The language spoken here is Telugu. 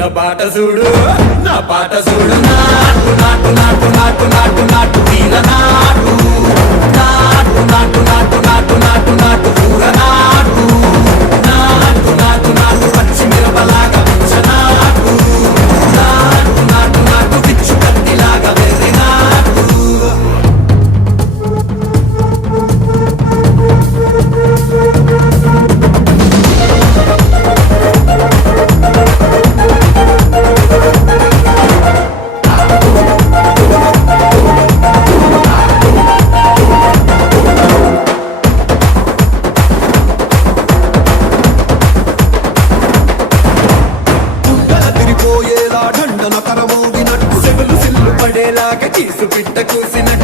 నా పాట చూడు నా పాట చూడు నాటు నాటు నాటు నాటు నాటు నాటు వీర నాటు నాటు నాటు నాటు నాటు నాటు నాటు పూర నాటు నాటు నాటు నాటు పచ్చి మిరపలాగా పిచ్చ నాటు నాటు నాటు నాటు పిచ్చు కత్తిలాగా వెర్రి నాటు దండన కరమోగినట్టు సెగలు సిల్లు పడేలాగా చీసు పిట్ట కూసినట్టు